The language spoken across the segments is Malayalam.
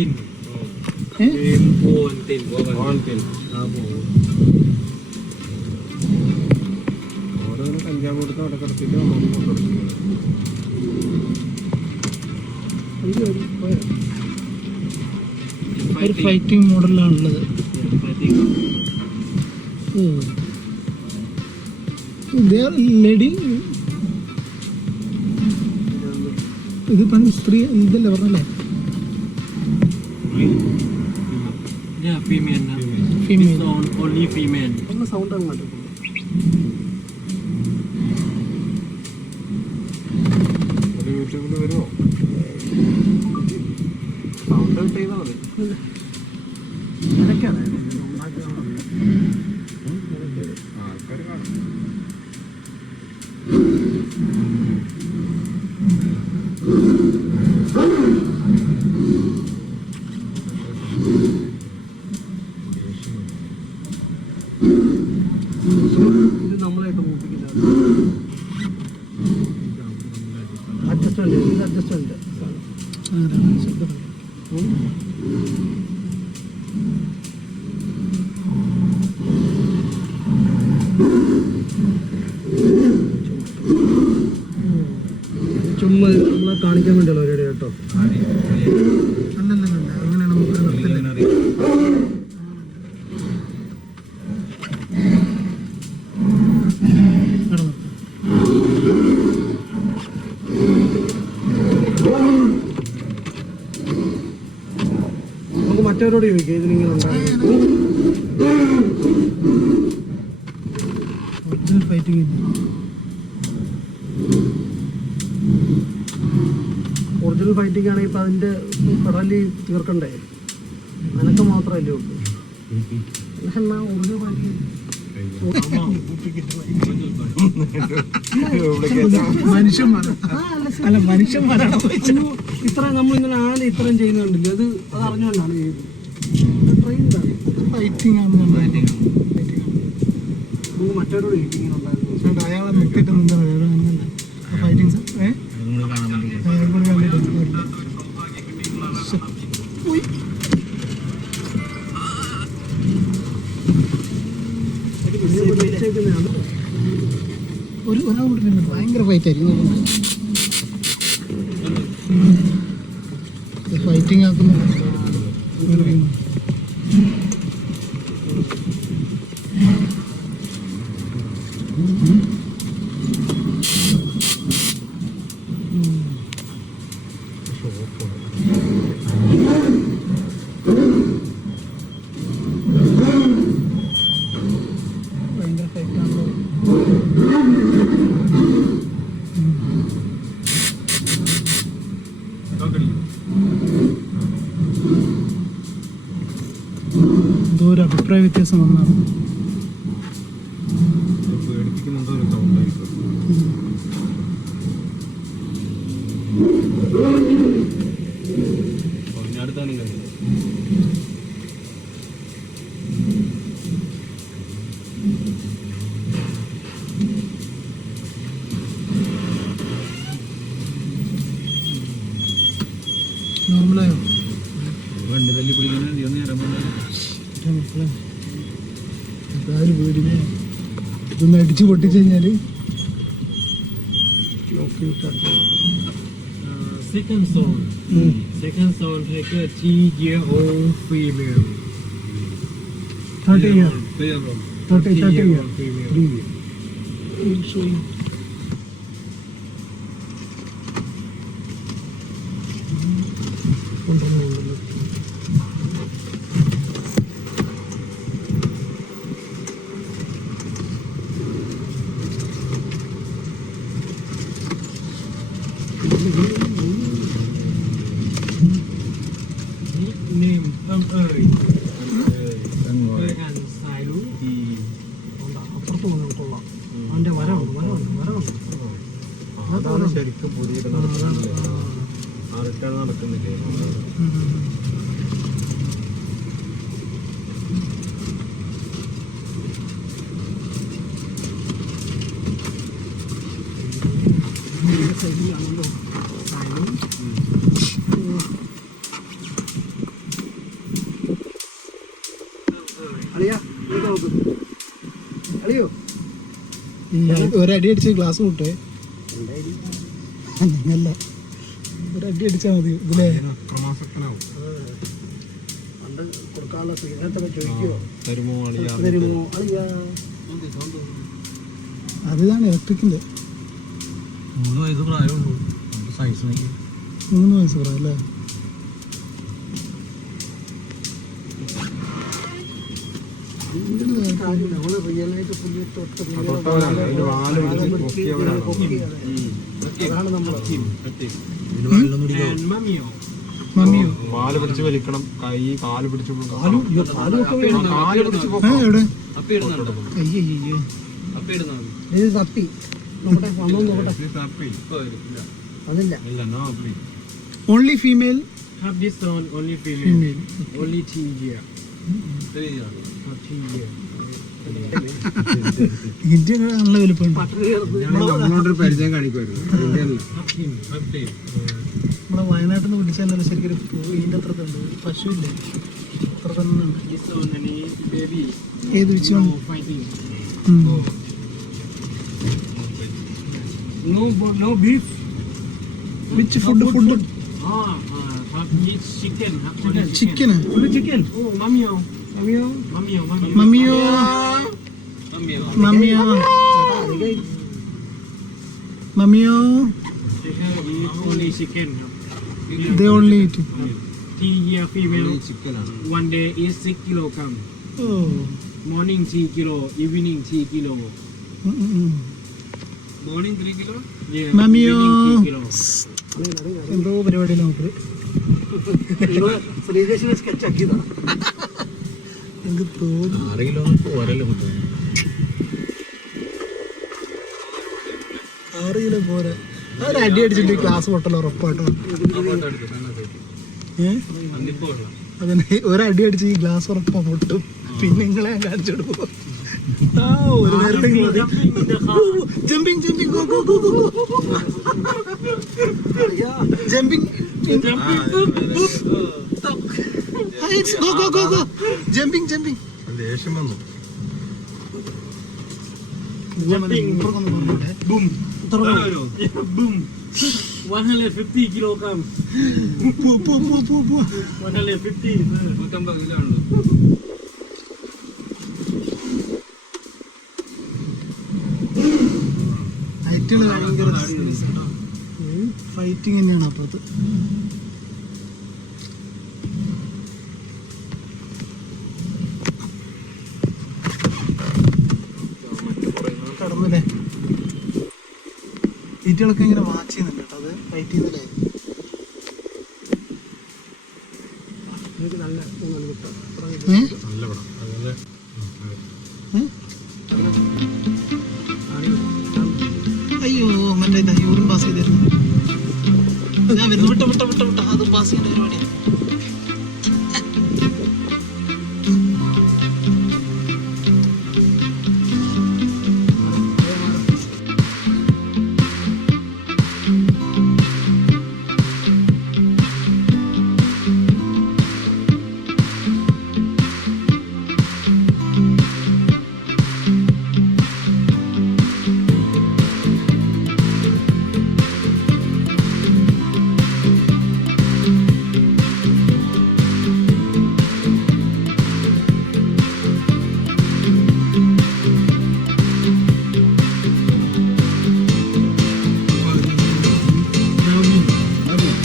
tin. Game on tin. On tin. ഓരോന്ന് കഞ്ചാവ് കൊടുത്ത് അവിടെ കിടത്തിട്ട് ഒരു ഫൈറ്റിംഗ് മോഡലാണുള്ളത്. ഇത് സ്ത്രീ ഇതല്ലേ പറഞ്ഞല്ലേ? Female only female. സൗണ്ട് അങ്ങോട്ട് യൂട്യൂബിൽ വരുമോ? സൗണ്ട് ചെയ്താൽ മതി. ആൾക്കാർ കാണും. ഇത് നമ്മളായിട്ട് മൂപ്പിക്കില്ല. അഡ്ജസ്റ്റ്മെന്റ് ഇത് അഡ്ജസ്റ്റ്മെന്റ് ചുമ്മാ നമ്മളെ കാണിക്കാൻ വേണ്ടിയല്ലോ ഒരേ കേട്ടോ. അല്ലല്ല അങ്ങനെ നമുക്ക് നമുക്ക് മറ്റവരോട് ചോദിക്കാം ഇതിനിങ്ങനെ ഉണ്ടാകും. ഒറിജിനൽ ഫൈറ്റിംഗ് ഒറിജിനൽ ഫൈറ്റിംഗ് ആണെങ്കിൽ ഇപ്പം അതിൻ്റെ കടലിൽ തീർക്കണ്ടേ? അതിനൊക്കെ മാത്രമല്ലേ ഉള്ളൂ. എന്നാ ഒറിജിനൽ ഫൈറ്റിംഗ് മനുഷ്യന്മാരാണ് ഇത്ര നമ്മളിങ്ങനെ ആന ഇത്രയും ചെയ്യുന്നുണ്ടല്ലോ. അത് അറിഞ്ഞുകൊണ്ടാണ് ചെയ്തത്. ട്രെയിനിലാണ് ഫൈറ്റിംഗ് ആണ്. നമുക്ക് മറ്റവരോട് ഇങ്ങനെ ഉണ്ടായിരുന്നു. അയാളെ നിർത്തിയിട്ട് നിന്നാ ഫൈറ്റിംഗ് ഒരാൾ ഭയങ്കര ഫൈറ്റ് ആയിരിക്കും. ഫൈറ്റിംഗ് ആക്കുന്നു. ഭയങ്കര ഫൈറ്റാണല്ലോ. എന്തോ ഒരു അഭിപ്രായ വ്യത്യാസം വന്നാണ്. പേടിപ്പിക്കുന്നുണ്ടോ ഒരു സൗണ്ടായിരിക്കും. പറഞ്ഞടുത്താണ് കാര്യം. നോർമലായോ? വണ്ടി തല്ലി പിടിക്കുന്ന പേടിനെ ഇതൊന്ന് അടിച്ച് പൊട്ടിച്ച് കഴിഞ്ഞാല് second zone take a 3-year-old female. 30 year. 30 year. Female. Name Tâm ơi. അപ്പുറത്ത് പോകാൻ കൊള്ളാം. അവൻ്റെ വരവുണ്ട്. അതാണ് ശരിക്കും പുതിയ ആർക്കാണ് നടക്കുന്നില്ലേ? സൈഡിലാണല്ലോ. അളിയാ ഇങ്ങോട്ട് നോക്ക്. അളിയോ ഒരടി അടിച്ച് ഗ്ലാസ് കൂട്ടേ അങ്ങനല്ല, ഒരടി അടിച്ചാൽ മതി ഇതിലേ. അക്രമാസക്തനാവും. പണ്ട് കൊടുക്കാനുള്ള സ്ത്രീനത്തൊക്കെ ചോദിക്കുവോ തരുമോ അളിയാ? തരുമോ അളിയാ? അതാണ് ഇലക്ട്രിക്കിന്റെ. 3 വയസ്സ് പ്രായമുള്ളൂ. സൈസ് 3 വയസ്സ് പറയാം അല്ലേ? നമ്മള് റിയലായിട്ട് പുള്ളി തൊട്ട് തൊട്ടവരാണ്. അതിന്റെ വാല് പിടിച്ച് പൊക്കിയവരാണ്. അതാണ് നമ്മള് മമ്മിയോ? വാല് പിടിച്ച് വലിക്കണം. കാല് പിടിച്ച് കാലും കാല് പിടിച്ച് എവിടെ? പൊക്കണം. അയ്യയ്യോ, ഇത് തപ്പി നോക്കട്ടെ, വന്നോ നോക്കട്ടെ. അതില്ല. Only female. Have this one only female. Female. Only 3 year. 3 year. India നല്ല വലുപ്പമുണ്ട്. നമ്മളോടൊരു പരിചയം കാണിക്കുമായിരുന്നു. നമ്മുടെ വയനാട്ടിൽ നിന്ന് പിടിച്ചാൽ ശരിക്കും ഇതിൻ്റെ അത്ര ഉണ്ട്. പശുവില്ലേ അത്ര തന്നെ ഉണ്ട്. This one and baby. ഏത് വെച്ചു? No fighting. No beef. Which food? Have eat chicken. Chicken. Chicken Oh, mamio. അയ്യോ Mamio. മമ്മിയോ? മമ്മിയോ? മമ്മിയോ? Only chicken. They only eat it. 3 year female. Chicken ആണ്. One day is 6 kilogram. Oh. Morning 3 kilo. Evening 3 kilo. Morning 3 kilo. Yeah. മമ്മിയോ? Evening 3 kilo. എന്തോ പരിപാടി നോക്ക്. ശ്രീകേശിനെ സ്കെച്ച് ആക്കിയതാ. എനിക്ക് തോന്നുന്നു 6 കിലോ പോരല്ലോ കിട്ടും. 6 കിലോ പോരാ. അടി അടിച്ചിട്ട് ക്ലാസ് പൊട്ടല്ലോ ഉറപ്പാട്ടോ. അതിന് ഒരടി അടിച്ച് ഈ ഗ്ലാസ് ഉറപ്പാ പൊട്ടും. പിന്നെ നിങ്ങളെ കാണിച്ചു കൊടുക്കും. ഒരു നേരത്തേക്ക് മതി. Jumping jumping go go go go jumping go go go go jumping jumping. ദേഷ്യം വന്നു. Boom. Boom. 150 kilogram. 150. 150 കിലോ ഉണ്ട്. ഐറ്റുകൾ ഭയങ്കര ഫൈറ്റിങ് തന്നെയാണ് അപ്പുറത്ത്. കടന്നല്ലേ ഈറ്റുകളൊക്കെ ഇങ്ങനെ വാച്ച് ചെയ്യുന്നുണ്ട് കേട്ടോ. അത് ഫൈറ്റ് ചെയ്യുന്നില്ലേ? എനിക്ക് നല്ല കിട്ടാം. നല്ല പടം. അതുപോലെ അയ്യോ മറ്റേ യൂറിൻ പാസ് ചെയ്തിരുന്നു. ഞാൻ വരുന്നു. വിട്ട വിട്ട വിട്ട വിട്ട അത് പാസ് ചെയ്യേണ്ട പരിപാടിയാണ്.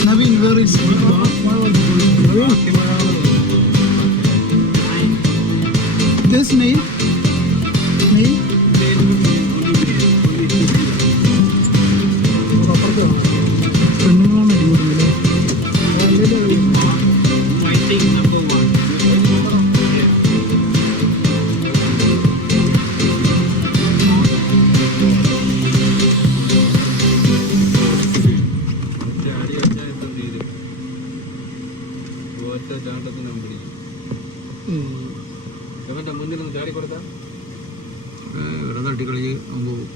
Naveen, where is this Neil? Neil? പെണ്ണുങ്ങളാണ് അടിപൊളിയല്ലേ? Fighting number 1. ചാട്ടത്തിന് മുന്നിൽ നിന്ന് ചാടി കൊടുത്താ ഇവിടെ തട്ടിക്കളിച്ച് പോകും.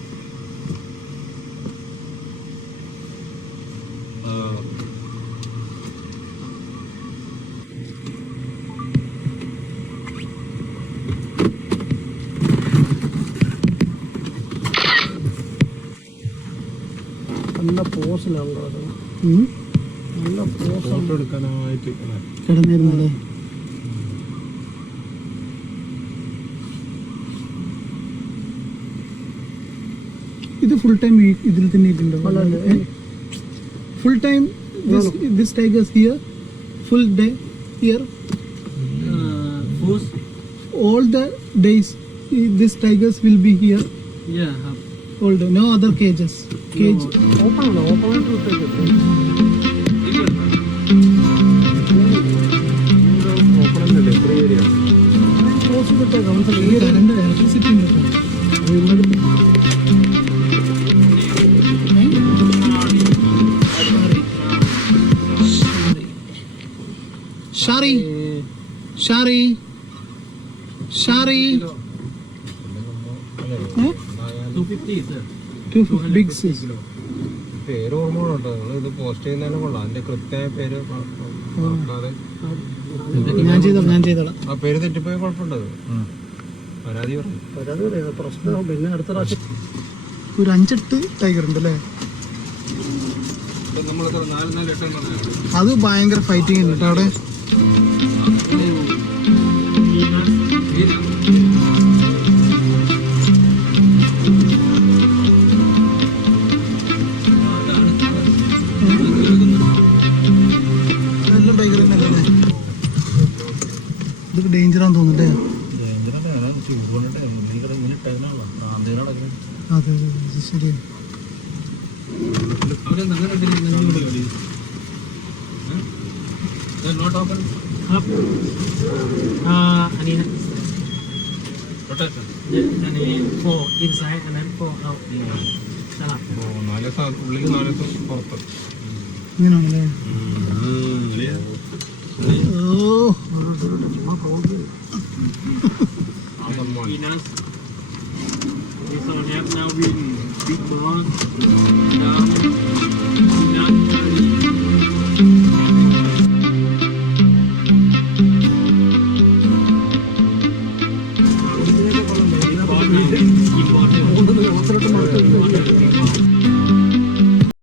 നല്ല പോസിലുണ്ടോ അത്? നല്ല പോസ് ഫോട്ടോ എടുക്കാനായിട്ട് കിടന്നിരുന്നല്ലേ? ഇത് ഫുൾ ടൈം ഇതിൽ തന്നെ ഇട്ടുണ്ടോ? Full time this tigers here full day here pose all the days this tigers will be here all day, no other cage open ആണോ? ഓപ്പൺ ആയിട്ട് വിട്ടേക്കട്ടെ. ഓപ്പൺ അല്ലേ ഫ്രീ ഏരിയ പോസ് വിട്ടേക്കാം. കറണ്ട് ഇലക്ട്രിസിറ്റി ഷാറി ഷാറി ഷാറി 250 big size. പേര് ഓർമ്മ ഉണ്ടോ? നിങ്ങൾ ഇത് പോസ്റ്റ് ചെയ്യുന്നതിനെ കൊള്ളാം. അതിന്റെ കൃത്യമായ പേര് നോക്കാതെ ഞാൻ ചെയ്തോളാം. ആ പേര് തെറ്റിപ്പോയ കുഴപ്പമുണ്ടത്. പരാതി പറഞ്ഞു. പരാതി പറയാം, പ്രശ്നമാവും. പിന്നെ അടുത്ത പ്രാവശ്യം ഒരു 5-8 ടൈഗർ ഉണ്ട് അല്ലേ? നമ്മളൊക്കെ 4-4 8 പറഞ്ഞു. അത് ഭയങ്കര ഫൈറ്റിംഗ് ഉണ്ട് കേട്ടോ അവിടെ. എല്ലാം ടൈഗർ തന്നെയല്ലേ? ഇതൊക്കെ ഡേഞ്ചറാന്ന് തോന്നുന്നല്ലേ? അതെ അതെ ശരിയാണ്. Not open rotation. four inside and then four out. Salah. 4 ദിവസം ഉള്ളിൽ 4 ദിവസം പുറത്ത്. ഇങ്ങനെയാണല്ലേ? ഓ ചുമ്മാ പോകുന്നത്. ആ സംഭവം. Pinas.